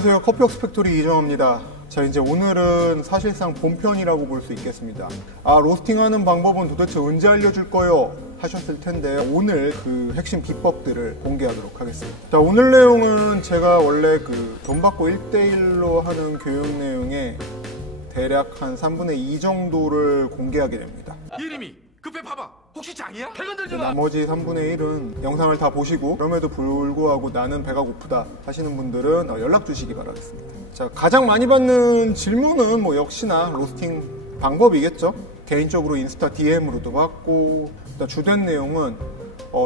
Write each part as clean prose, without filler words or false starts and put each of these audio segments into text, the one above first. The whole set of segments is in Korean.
안녕하세요. 커피웍스 팩토리 이정호입니다. 자, 이제 오늘은 사실상 본편이라고 볼 수 있겠습니다. 로스팅하는 방법은 도대체 언제 알려줄 거요? 하셨을 텐데 오늘 그 핵심 비법들을 공개하도록 하겠습니다. 자, 오늘 내용은 제가 원래 돈 받고 1대1로 하는 교육 내용의 대략 한 3분의 2 정도를 공개하게 됩니다. 이름이 급해 봐봐. 혹시 장이야? 배 건들지 마. 나머지 3분의 1은 영상을 다 보시고 그럼에도 불구하고 나는 배가 고프다 하시는 분들은 연락 주시기 바라겠습니다. 자, 가장 많이 받는 질문은 역시나 로스팅 방법이겠죠. 개인적으로 인스타 DM으로도 받고, 주된 내용은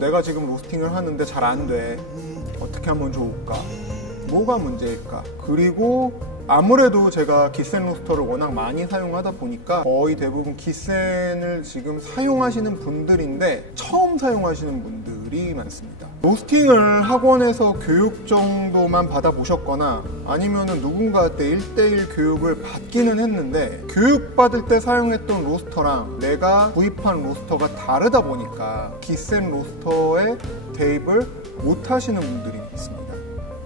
내가 지금 로스팅을 하는데 잘 안 돼. 어떻게 하면 좋을까? 뭐가 문제일까? 그리고 아무래도 제가 기센 로스터를 워낙 많이 사용하다 보니까 거의 대부분 기센을 지금 사용하시는 분들인데 처음 사용하시는 분들이 많습니다. 로스팅을 학원에서 교육 정도만 받아보셨거나 아니면은 누군가한테 1대1 교육을 받기는 했는데 교육받을 때 사용했던 로스터랑 내가 구입한 로스터가 다르다 보니까 기센 로스터에 대입을 못 하시는 분들이 있습니다.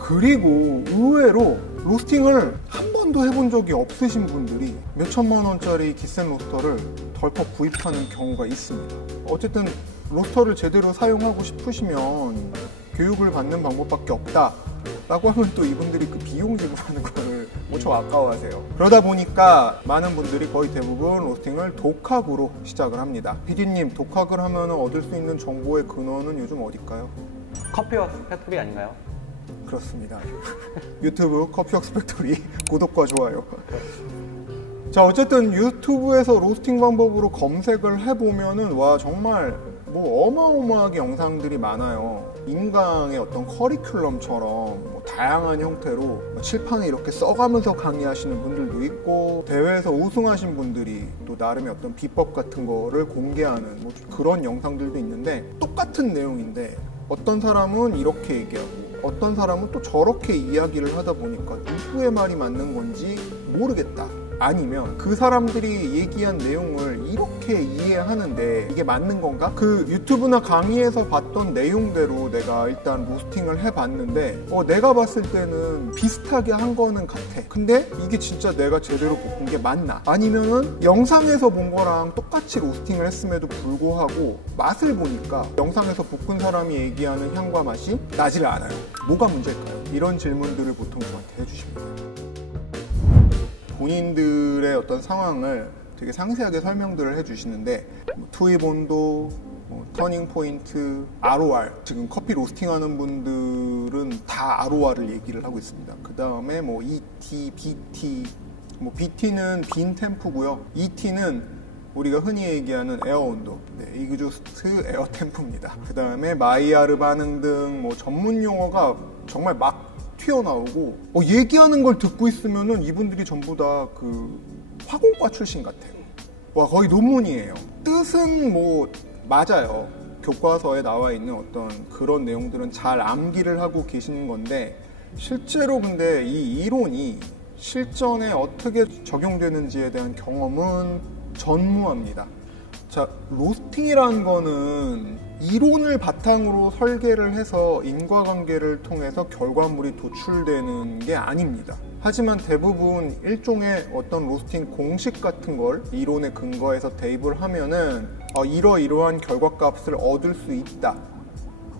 그리고 의외로 로스팅을 한 번도 해본 적이 없으신 분들이 몇천만 원짜리 기센 로스터를 덜컥 구입하는 경우가 있습니다. 어쨌든 로스터를 제대로 사용하고 싶으시면 교육을 받는 방법밖에 없다 라고 하면 또 이분들이 그 비용 지불하는 거를 무척 아까워하세요. 그러다 보니까 많은 분들이 거의 대부분 로스팅을 독학으로 시작을 합니다. PD님, 독학을 하면 얻을 수 있는 정보의 근원은 요즘 어딜까요? 커피웍스 팩토리 아닌가요? 그렇습니다. 유튜브 커피웍스 팩토리 구독과 좋아요. 자, 어쨌든 유튜브에서 로스팅 방법으로 검색을 해보면은 와, 정말 어마어마하게 영상들이 많아요. 인강의 어떤 커리큘럼처럼 다양한 형태로 칠판에 이렇게 써가면서 강의하시는 분들도 있고, 대회에서 우승하신 분들이 또 나름의 어떤 비법 같은 거를 공개하는 그런 영상들도 있는데, 똑같은 내용인데 어떤 사람은 이렇게 얘기하고 어떤 사람은 또 저렇게 이야기를 하다 보니까 누구의 말이 맞는 건지 모르겠다. 아니면 그 사람들이 얘기한 내용을 이렇게 이해하는데 이게 맞는 건가? 그 유튜브나 강의에서 봤던 내용대로 내가 일단 로스팅을 해봤는데 내가 봤을 때는 비슷하게 한 거는 같아. 근데 이게 진짜 내가 제대로 볶은 게 맞나? 아니면은 영상에서 본 거랑 똑같이 로스팅을 했음에도 불구하고 맛을 보니까 영상에서 볶은 사람이 얘기하는 향과 맛이 나질 않아요. 뭐가 문제일까요? 이런 질문들을 보통 저한테 해주십니다. 본인들의 어떤 상황을 되게 상세하게 설명들을 해주시는데 투입 온도, 터닝 포인트, ROR, 지금 커피 로스팅하는 분들은 다 ROR을 얘기를 하고 있습니다. 그 다음에 ET, BT, BT는 빈 템프고요. ET는 우리가 흔히 얘기하는 에어 온도, 이그조스트 에어 템프입니다. 그 다음에 마이야르 반응 등 전문 용어가 정말 막 튀어나오고 얘기하는 걸 듣고 있으면은 이분들이 전부 다 화공과 출신 같아요. 와, 거의 논문이에요. 뜻은 맞아요. 교과서에 나와 있는 어떤 그런 내용들은 잘 암기를 하고 계시는 건데 실제로 근데 이 이론이 실전에 어떻게 적용되는지에 대한 경험은 전무합니다. 자, 로스팅이라는 거는 이론을 바탕으로 설계를 해서 인과관계를 통해서 결과물이 도출되는 게 아닙니다. 하지만 대부분 일종의 어떤 로스팅 공식 같은 걸 이론에 근거해서 대입을 하면은 이러이러한 결과값을 얻을 수 있다.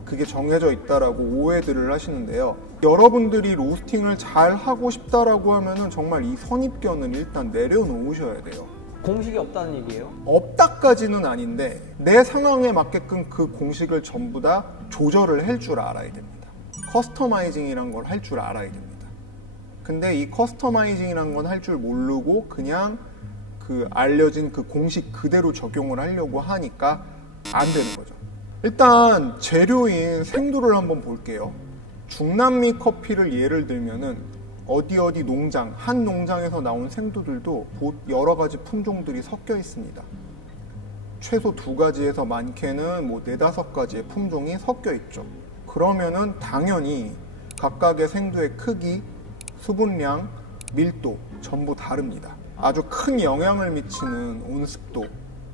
그게 정해져 있다라고 오해들을 하시는데요. 여러분들이 로스팅을 잘 하고 싶다라고 하면은 정말 이 선입견은 일단 내려놓으셔야 돼요. 공식이 없다는 얘기예요? 없다까지는 아닌데 내 상황에 맞게끔 그 공식을 전부 다 조절을 할 줄 알아야 됩니다. 커스터마이징이란 걸 할 줄 알아야 됩니다. 근데 이 커스터마이징이란 건 할 줄 모르고 그냥 알려진 그 공식 그대로 적용을 하려고 하니까 안 되는 거죠. 일단 재료인 생두를 한번 볼게요. 중남미 커피를 예를 들면은 어디 농장, 한 농장에서 나온 생두들도 여러 가지 품종들이 섞여 있습니다. 최소 2가지에서 많게는 4-5가지의 품종이 섞여 있죠. 그러면은 당연히 각각의 생두의 크기, 수분량, 밀도 전부 다릅니다. 아주 큰 영향을 미치는 온습도,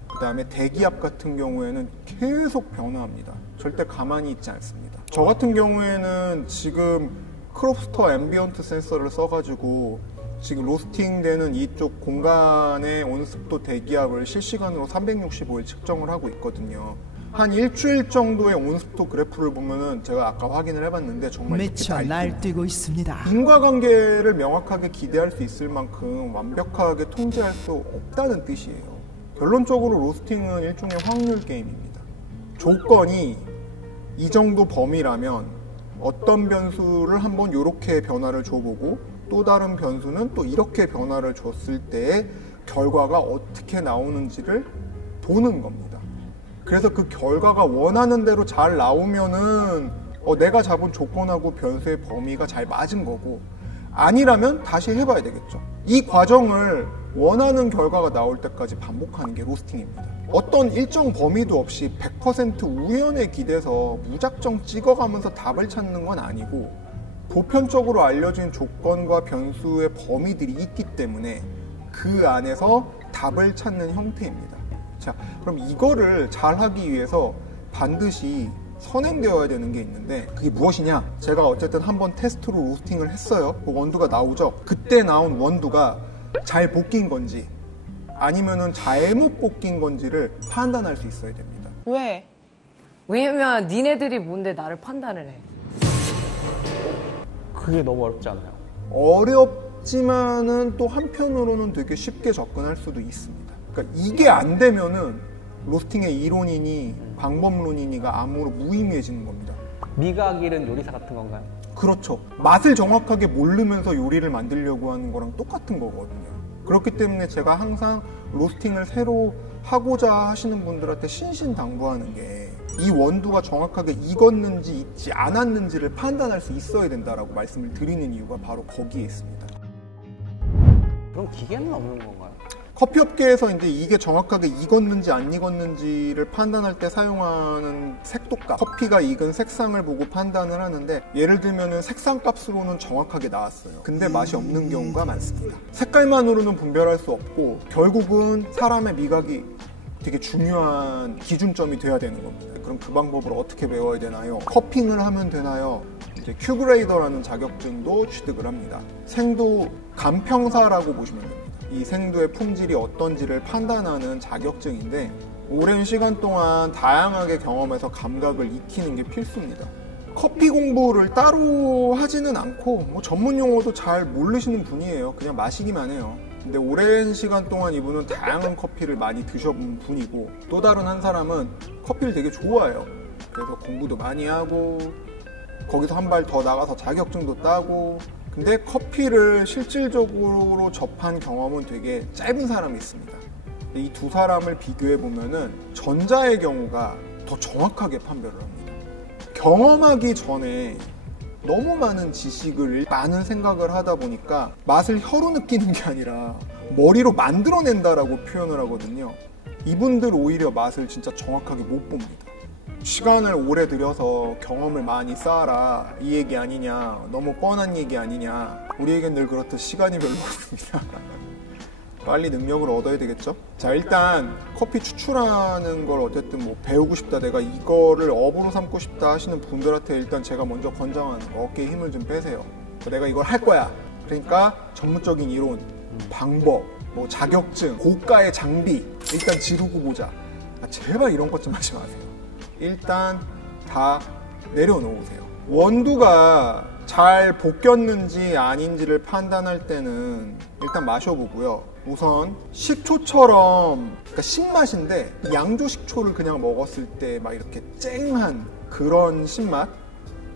그 다음에 대기압 같은 경우에는 계속 변화합니다. 절대 가만히 있지 않습니다. 저 같은 경우에는 지금 크롭스터 앰비언트 센서를 써가지고 지금 로스팅되는 이쪽 공간의 온습도 대기압을 실시간으로 365일 측정을 하고 있거든요. 한 일주일 정도의 온습도 그래프를 보면은 제가 아까 확인을 해봤는데 정말 미쳐 날뛰고 있습니다. 인과관계를 명확하게 기대할 수 있을 만큼 완벽하게 통제할 수 없다는 뜻이에요. 결론적으로 로스팅은 일종의 확률 게임입니다. 조건이 이 정도 범위라면 어떤 변수를 한번 이렇게 변화를 줘보고 또 다른 변수는 또 이렇게 변화를 줬을 때의 결과가 어떻게 나오는지를 보는 겁니다. 그래서 그 결과가 원하는 대로 잘 나오면은 내가 잡은 조건하고 변수의 범위가 잘 맞은 거고, 아니라면 다시 해봐야 되겠죠. 이 과정을 원하는 결과가 나올 때까지 반복하는 게 로스팅입니다. 어떤 일정 범위도 없이 100% 우연에 기대서 무작정 찍어가면서 답을 찾는 건 아니고, 보편적으로 알려진 조건과 변수의 범위들이 있기 때문에 그 안에서 답을 찾는 형태입니다. 자, 그럼 이거를 잘 하기 위해서 반드시 선행되어야 되는 게 있는데, 그게 무엇이냐? 제가 어쨌든 한번 테스트로 로스팅을 했어요. 원두가 나오죠. 그때 나온 원두가 잘 볶인 건지 아니면은 잘못 볶인 건지를 판단할 수 있어야 됩니다. 왜? 왜냐면 니네들이 뭔데 나를 판단을 해. 그게 너무 어렵지 않아요? 어렵지만은 또 한편으로는 되게 쉽게 접근할 수도 있습니다. 그러니까 이게 안 되면은 로스팅의 이론이니 방법론이니가 아무로 무의미해지는 겁니다. 미각 잃은 요리사 같은 건가요? 그렇죠. 맛을 정확하게 모르면서 요리를 만들려고 하는 거랑 똑같은 거거든요. 그렇기 때문에 제가 항상 로스팅을 새로 하고자 하시는 분들한테 신신당부하는 게, 이 원두가 정확하게 익었는지 익지 않았는지를 판단할 수 있어야 된다라고 말씀을 드리는 이유가 바로 거기에 있습니다. 그럼 기계는 없는 건가요? 커피업계에서 이제 이게 정확하게 익었는지 안 익었는지를 판단할 때 사용하는 색도값, 커피가 익은 색상을 보고 판단을 하는데, 예를 들면은 색상값으로는 정확하게 나왔어요. 근데 맛이 없는 경우가 많습니다. 색깔만으로는 분별할 수 없고 결국은 사람의 미각이 되게 중요한 기준점이 돼야 되는 겁니다. 그럼 그 방법을 어떻게 배워야 되나요? 커핑을 하면 되나요? 이제 큐그레이더라는 자격증도 취득을 합니다. 생도 감평사라고 보시면 됩니다. 이 생두의 품질이 어떤지를 판단하는 자격증인데, 오랜 시간 동안 다양하게 경험해서 감각을 익히는 게 필수입니다. 커피 공부를 따로 하지는 않고 전문 용어도 잘 모르시는 분이에요. 그냥 마시기만 해요. 근데 오랜 시간 동안 이분은 다양한 커피를 많이 드셔본 분이고, 또 다른 한 사람은 커피를 되게 좋아해요. 그래서 공부도 많이 하고 거기서 한 발 더 나가서 자격증도 따고, 근데 커피를 실질적으로 접한 경험은 되게 짧은 사람이 있습니다. 이 두 사람을 비교해 보면은 전자의 경우가 더 정확하게 판별을 합니다. 경험하기 전에 너무 많은 지식을, 많은 생각을 하다 보니까 맛을 혀로 느끼는 게 아니라 머리로 만들어낸다라고 표현을 하거든요. 이분들 오히려 맛을 진짜 정확하게 못 봅니다. 시간을 오래 들여서 경험을 많이 쌓아라, 이 얘기 아니냐, 너무 뻔한 얘기 아니냐. 우리에겐 늘 그렇듯 시간이 별로 없습니다. 빨리 능력을 얻어야 되겠죠? 자, 일단 커피 추출하는 걸 어쨌든 배우고 싶다, 내가 이거를 업으로 삼고 싶다 하시는 분들한테 일단 제가 먼저 권장하는 거, 어깨에 힘을 좀 빼세요. 내가 이걸 할 거야. 그러니까 전문적인 이론, 방법, 자격증, 고가의 장비 일단 지르고 보자. 제발 이런 것 좀 하지 마세요. 일단 다 내려놓으세요. 원두가 잘 볶였는지 아닌지를 판단할 때는 일단 마셔보고요. 우선 식초처럼, 그러니까 신맛인데 양조 식초를 그냥 먹었을 때 막 이렇게 쨍한 그런 신맛,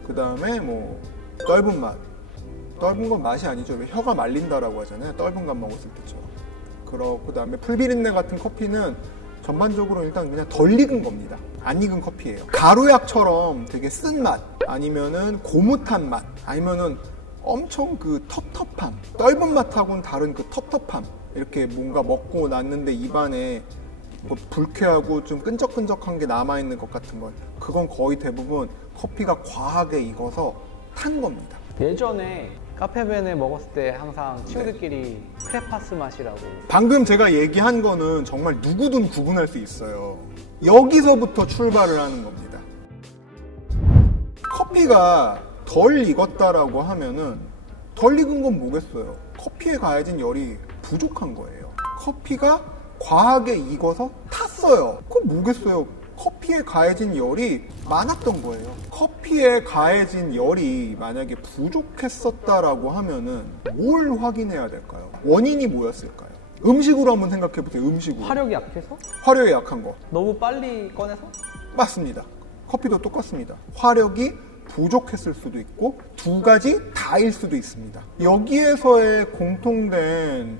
그 다음에 떫은 맛. 떫은 건 맛이 아니죠. 왜 혀가 말린다라고 하잖아요. 떫은 감 먹었을 때죠. 그 다음에 풀비린내 같은 커피는 전반적으로 일단 그냥 덜 익은 겁니다. 안 익은 커피예요. 가루약처럼 되게 쓴 맛, 아니면은 고무탄 맛, 아니면은 엄청 그 텁텁함, 떫은 맛하고는 다른 그 텁텁함, 이렇게 뭔가 먹고 났는데 입안에 불쾌하고 좀 끈적끈적한 게 남아있는 것 같은 걸, 그건 거의 대부분 커피가 과하게 익어서 탄 겁니다. 예전에 카페벤에 먹었을 때 항상 친구들끼리 크레파스 맛이라고. 방금 제가 얘기한 거는 정말 누구든 구분할 수 있어요. 여기서부터 출발을 하는 겁니다. 커피가 덜 익었다라고 하면은 덜 익은 건 뭐겠어요? 커피에 가해진 열이 부족한 거예요. 커피가 과하게 익어서 탔어요. 그건 뭐겠어요? 커피에 가해진 열이 많았던 거예요. 커피에 가해진 열이 만약에 부족했었다라고 하면은 뭘 확인해야 될까요? 원인이 뭐였을까요? 음식으로 한번 생각해 보세요. 음식으로. 화력이 약해서? 화력이 약한 거. 너무 빨리 꺼내서? 맞습니다. 커피도 똑같습니다. 화력이 부족했을 수도 있고 두 가지 다일 수도 있습니다. 여기에서의 공통된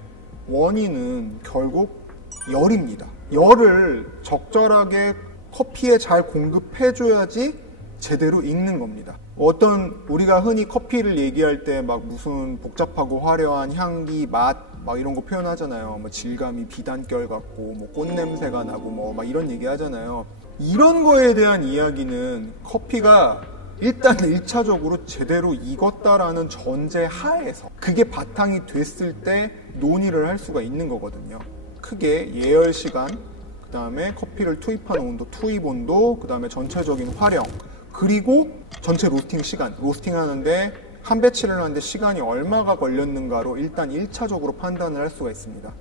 원인은 결국 열입니다. 열을 적절하게 커피에 잘 공급해줘야지 제대로 익는 겁니다. 어떤 우리가 흔히 커피를 얘기할 때 막 무슨 복잡하고 화려한 향기, 맛 막 이런 거 표현하잖아요. 뭐 질감이 비단결 같고 뭐 꽃냄새가 나고 뭐 막 이런 얘기 하잖아요. 이런 거에 대한 이야기는 커피가 일단 1차적으로 제대로 익었다라는 전제 하에서 그게 바탕이 됐을 때 논의를 할 수가 있는 거거든요. 크게 예열 시간, 그 다음에 커피를 투입한 온도, 투입 온도, 그 다음에 전체적인 화력, 그리고 전체 로스팅 시간, 로스팅 하는데 한 배치를 하는데 시간이 얼마가 걸렸는가로 일단 1차적으로 판단을 할 수가 있습니다.